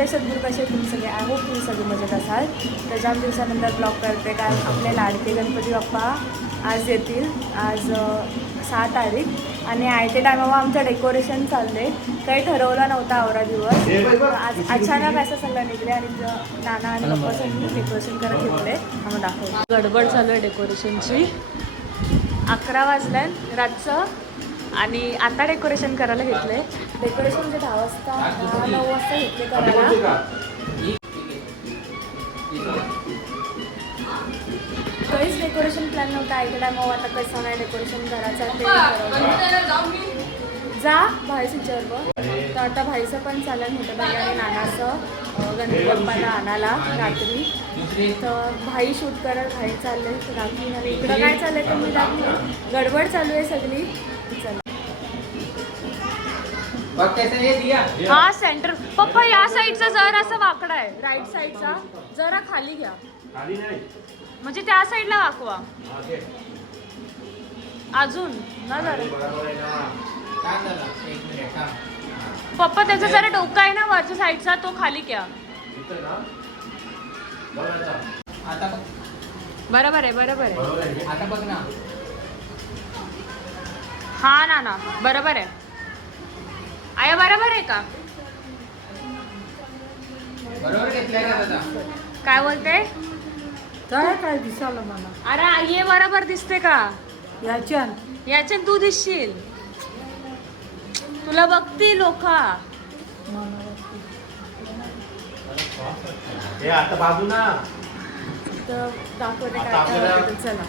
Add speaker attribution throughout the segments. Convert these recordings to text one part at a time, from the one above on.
Speaker 1: जय सद्गुरू कसे तुम्ही सगळे आय होप तुम्ही सगळे मजेत असाल? तर जाम दिवसानंतर ब्लॉग करते कारण आपले लाडके गणपती बाप्पा आज येतील. आज सहा तारीख. आणि आय टी टायमावर आमचं डेकोरेशन चालले काही ठरवलं नव्हतं आवरा दिवस. आज अचानक असं सगळं निघले आणि ज- नाना आणि पप्पा सगळी डेकोरेशन करत घेतले आम्हाला दाखवलं गडबड चालू आहे डेकोरेशनची अकरा वाजल्यात. रातचं आणि आता डेकोरेशन करायला घेतले डेकोरेशन म्हणजे दहा वाजता दहा नऊ वाजता घेतले करायला. काहीच डेकोरेशन प्लॅन नव्हता. ऐकला मग आता कसं नाही डेकोरेशन करायचं ते. जा भाईचं विचारलं. तर आता भाईचं पण चालेल मोठ्या भाई आणि नानाचं गणपती बाप्पाला आणायला रात्री. तर भाई शूट करत भाई चालले. तर दाखवी आणि इकडं काय चाललंय तर मी दाखवी गडबड चालू आहे सगळी. चला हा सेंटर पप्पा या साईडचा जरा असा वाकडा आहे. राईट साईडचा जरा खाली घ्या. म्हणजे त्या साईडला वाकवा अजून. ना जरा. पप्पा त्याचा जरा डोका आहे ना वरच्या साईडचा तो खाली घ्या.
Speaker 2: आता. बघ.
Speaker 1: बरोबर आहे. बरोबर आहे.
Speaker 2: आता बघ ना.
Speaker 1: हा ना ना. बरोबर आहे. आया बरोबर आहे का?
Speaker 2: बरोबर घेतलंय का दादा
Speaker 1: काय बोलते?
Speaker 3: काय काय दिसालं मला?
Speaker 1: अरे ये बरोबर दिसते का?
Speaker 3: याच्यान.
Speaker 1: याच्यात तू दिसशील. तुला बघतील लोक.
Speaker 4: हे आता बाजू ना
Speaker 1: तर दाखवते काय होतं. चला.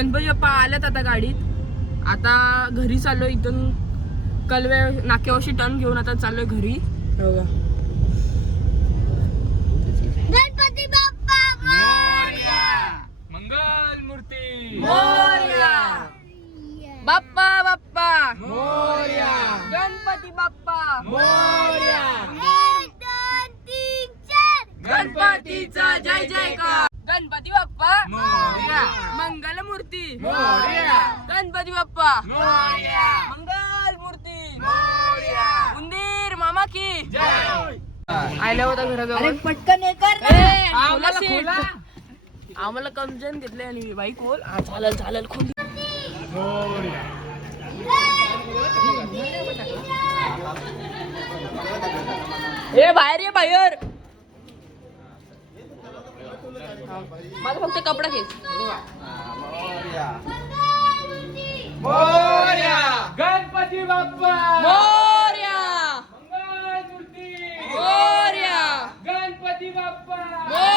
Speaker 2: गणपती बाप्पा
Speaker 1: आल्यात आता गाडीत. आता घरी चाललोय इथून कलवे नाक्यावरशी टर्न घेऊन आता चाललोय घरी.
Speaker 3: गणपती बाप्पा
Speaker 2: मंगलमूर्ती
Speaker 1: बाप्पा बाप्पा!
Speaker 2: मोर्या!
Speaker 1: गणपती बाप्पा! गणपतीचा जय जयकार! गणपती बाप्पा
Speaker 2: मोरया.
Speaker 1: मंगल मूर्ती
Speaker 2: मोरया.
Speaker 1: गणपती बाप्पा.
Speaker 2: मोर्या.
Speaker 1: मंगल मूर्ती
Speaker 2: मोर्या.
Speaker 1: उंदीर मामा की
Speaker 2: जय.
Speaker 1: आयला होता घराजवळ.
Speaker 3: पटकन हे कर
Speaker 2: आम्हाला.
Speaker 1: सीट. आम्हाला कमजन घेतले आणि बाई खोल. हा चालेल चालेल खोली. ए बाहेर ये बाहेर. माझा फक्त कपडा घे.
Speaker 2: मोर्या. गणपती बाप्पा.
Speaker 1: मोर्या.
Speaker 2: मंगलमूर्ती
Speaker 1: मोर्या.
Speaker 2: गणपती बाप्पा.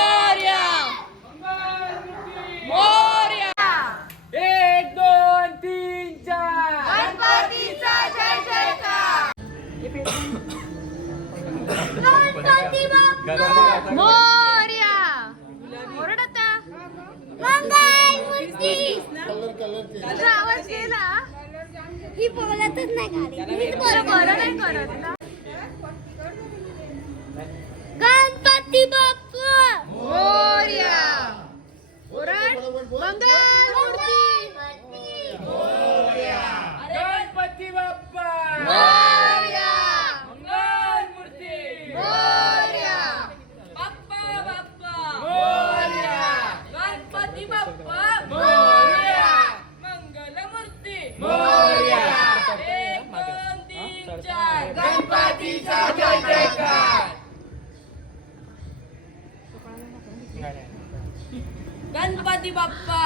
Speaker 1: तुझा आवाज गेला
Speaker 3: ही बोलतच नाही गाडी. बोलतो.
Speaker 1: नाही करत ना
Speaker 3: गणपती बाप्पा
Speaker 1: मोर्या ओरड मंगल मूर्ती
Speaker 2: गणपती बाप्पा
Speaker 1: मोर्या
Speaker 2: मंगलमूर्ती
Speaker 1: मोर्या बाप्पा बाप्पा
Speaker 2: मोर्या
Speaker 1: गणपती बाप्पा
Speaker 2: मोर्या
Speaker 1: मंगलमूर्ती
Speaker 2: मोर्या
Speaker 1: एक दोन तीन चार
Speaker 2: गणपतीचा जय जयकार.
Speaker 1: गणपती बाप्पा.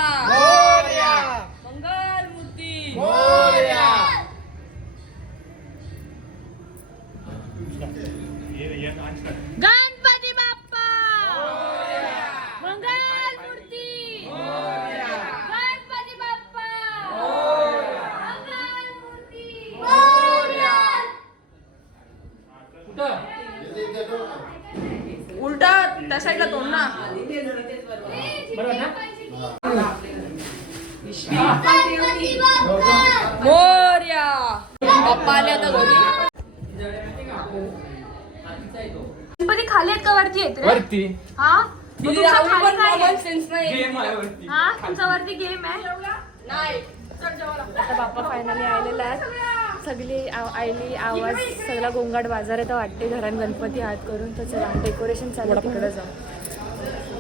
Speaker 4: आहेत वरती. आहेत रे
Speaker 2: वरती
Speaker 4: हा मग तुमचा खाली काय आहे?
Speaker 2: गेम आहे वरती.
Speaker 4: हा? तुमचा वरती गेम आहे? नाही.
Speaker 1: आता बाप्पा फायनली आलेला आहे. सगळी आव- आईली आवाज सगळा गोंगाट बाजार आहे तर वाटते घरात गणपती हात करून तर चला डेकोरेशन चालू आहे, तिकडे जाऊ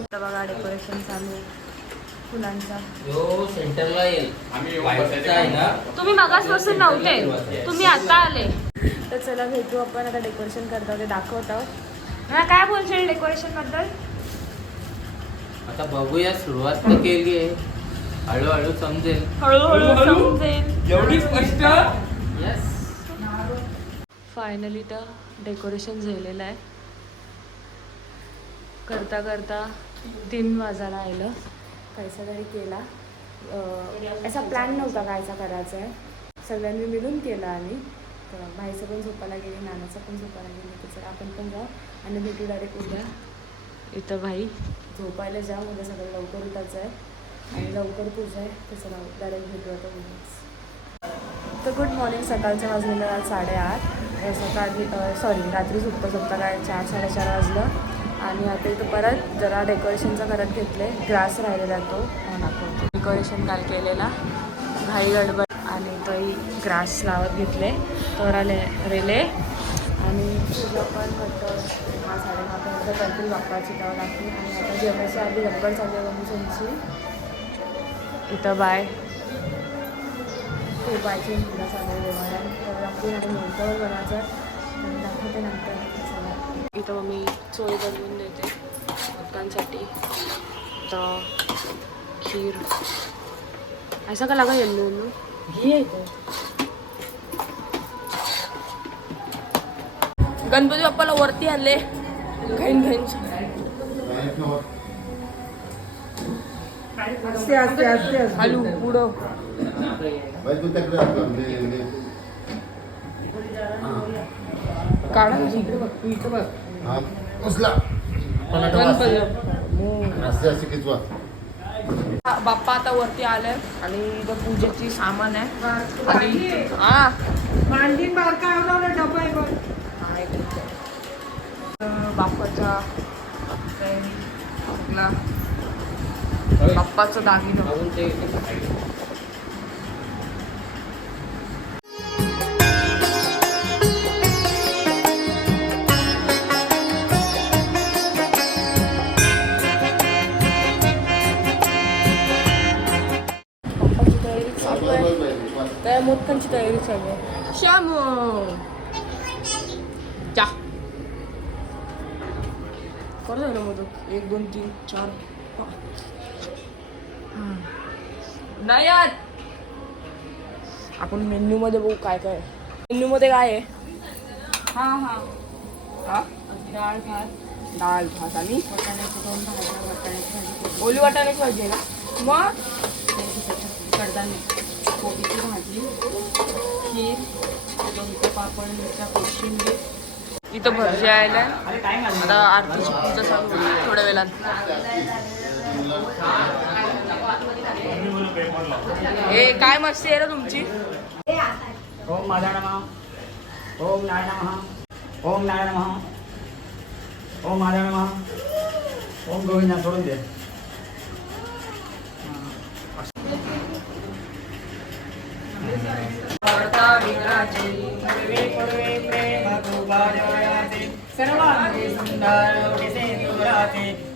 Speaker 1: आता बघा डेकोरेशन चालू आहे. फुलांचा.
Speaker 5: यो सेंटरला येईल. व्हाईटचा आहे ना?
Speaker 4: तुम्ही मगासपासून नव्हते. तुम्ही आता आले.
Speaker 1: तर चला भेटू आपण. आता डेकोरेशन करतो ते दाखवतो हा काय बोलशील डेकोरेशनबद्दल?
Speaker 5: आता बघूया सुरुवात तर केली आहे. हळूहळू समजेल.
Speaker 4: हळूहळू समजेल.
Speaker 2: एवढी स्पष्ट?
Speaker 5: यस
Speaker 1: फायनली तर डेकोरेशन झालेलं आहे. करता करता तीन वाजायला आलं. पैसा तरी केला. असा प्लॅन नव्हता कायचा करायचा. आहे सगळ्यांनी मिळून केला आम्ही. तर भाईचं पण झोपायला गेली नानाचं पण झोपायला गेली तर चला आपण पण जाऊ आणि भेटू डायरेक्ट उद्या. इथं भाई झोपायला जा उद्या सगळं लवकर उठायचं आहे आणि लवकर पूजा आहे तर चला डायरेक्ट भेटू आता उद्याच तर गुड मॉर्निंग सकाळचं वाजलेलं आज साडेआठ. सकाळी सॉरी रात्री झोपता झोपता काय चार साडेचार वाजलं. आणि आता इथं परत जरा डेकोरेशनचं करत घेतले ग्रास राहिलेला तो. डेकोरेशन काल केलेला. घाई गडबड. आणि तोही ग्रास लावत घेतले तोरा ले रेले. आणि तुझं पण म्हटलं हा साडेदहापर्यंत गणपती वापराची जावं लागते. आणि आता जेवणाच्या आधी लवकर चालली आहे गणपतींची इथं बाय. ते बायचे मुलं चालू देवाला तर आपली आणि मोठं बनायचं आणि दाखवते नंतर. इथं मम्मी मी चोळी बनवून देते लोकांसाठी. तर खीर. असं का लागा येल्लो? घी
Speaker 4: गणपती बाप्पाला वरती आणले. घाईन घाईन. हलू पुढं काढा इकडे बघ तू इकडे बघ. गणपती बाप्पा आता वरती आले आणि इथं पूजेची सामान आहे. आणि हा. हा, एक मिनिट. अं, बाप्पाचा तयारी आपला बाप्पाचं दागिनं एक दोन तीन चार नाही आपण मेन्यू मध्ये बघू काय काय. मेन्यू मध्ये काय आहे? हा हा. हा? डाळ भात. डाळ भात आणि? दोन भाज्या ओली वाटाण्याची भाजी आहे ना? मग? कडधान्य. कोबीची भाजी खीर लोणचं पापड मिरच्या कोशिंबीर. इथं भजी यायला आता आरतीची पूजा चालू थोड्या वेळात. ए काय मस्ती आहे रे तुमची?
Speaker 6: ओम माधा नमः ओम नारायण नमः ओम नारायण नमः ओम माधा नमः ओम गोविंदा सोडून दे. सुंदर उडिसे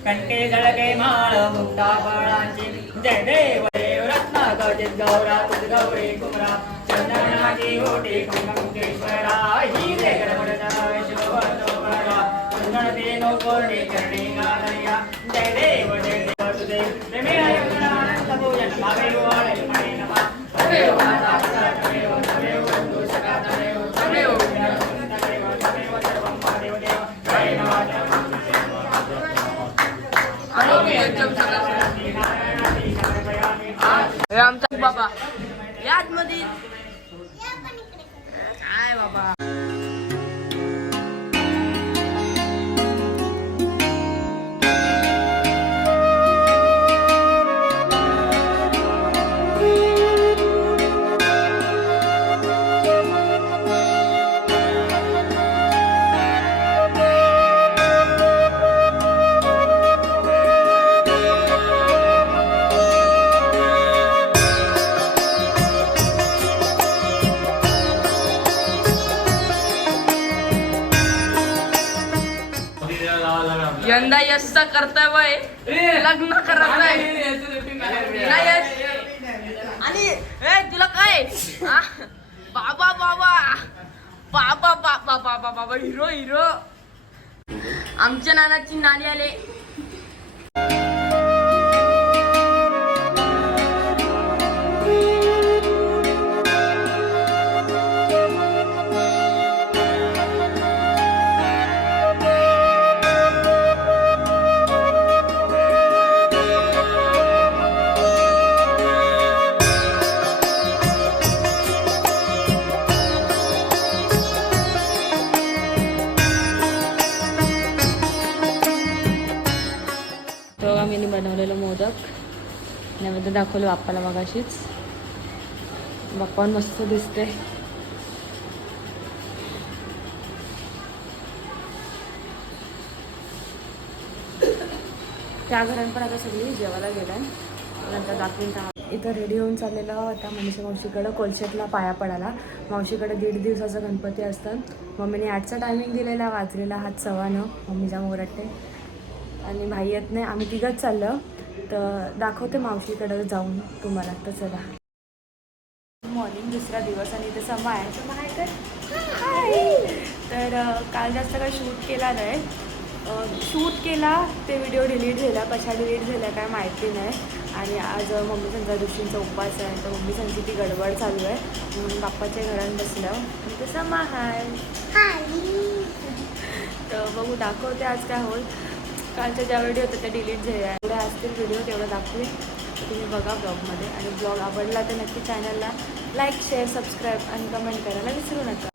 Speaker 6: कंटे जळके माळ मुक्ता फळांची जय देव देव रत्न गजित गौरा तुझ गौरी कुमरा चंदनाची ओटी कुंकेश्वरा हिरे गडबड शिवरा चंदनते नो कोरडी चरणी गालया जय देव जय देव तुझे प्रेमे आनंद पूजन भावे वाळे मणे नमा तमेव माता
Speaker 1: यशचा कर्तव्य आहे लग्न करत नाही. यश. आणि ए तुला काय? बाबा बाबा. बाबा बाबा बाबा बाबा हिरो हिरो. आमच्या नानाची नाणी आले. दाखवलं बाप्पाला मगाशीच. बाप्पा पण मस्त दिसते त्या घरात पण आता सगळी जेवायला गेलाय नंतर दाखवून त्या इथं रेडी होऊन चाललेलं आता मनीषा मावशीकडं कोलशेटला पाया पडायला. मावशीकडे दीड दिवसाचा गणपती असतात मम्मीने आठचा टायमिंग दिलेला वाजलेला हात सव्वानं मम्मीच्या मोरट्टे आणि भाई येत नाही. आम्ही तिघंच चाललं. तर दाखवते मावशीकडं जाऊन तुम्हाला तर चला. मॉर्निंग दुसरा दिवस आणि इथे समा आहे. तर माय तर काल जास्त काही शूट केला नाही. शूट केला ते व्हिडिओ डिलीट झाला. कशा डिलीट झाल्या काय माहिती नाही. आणि आज मम्मी संचा दिवशींचा उपवास आहे. तर मम्मी संची ती गडबड चालू आहे. म्हणून बाप्पाच्या घरात बसलं आणि ते समा हाय तर बघू दाखवते आज काय होईल. कालच्या ज्या व्हिडिओ होत्या त्या डिलीट झाल्या. एवढ्या असतील व्हिडिओ तेवढं दाखवेल तुम्ही बघा ब्लॉगमध्ये आणि ब्लॉग आवडला तर नक्की चॅनलला लाईक शेअर सबस्क्राईब आणि कमेंट करायला विसरू नका.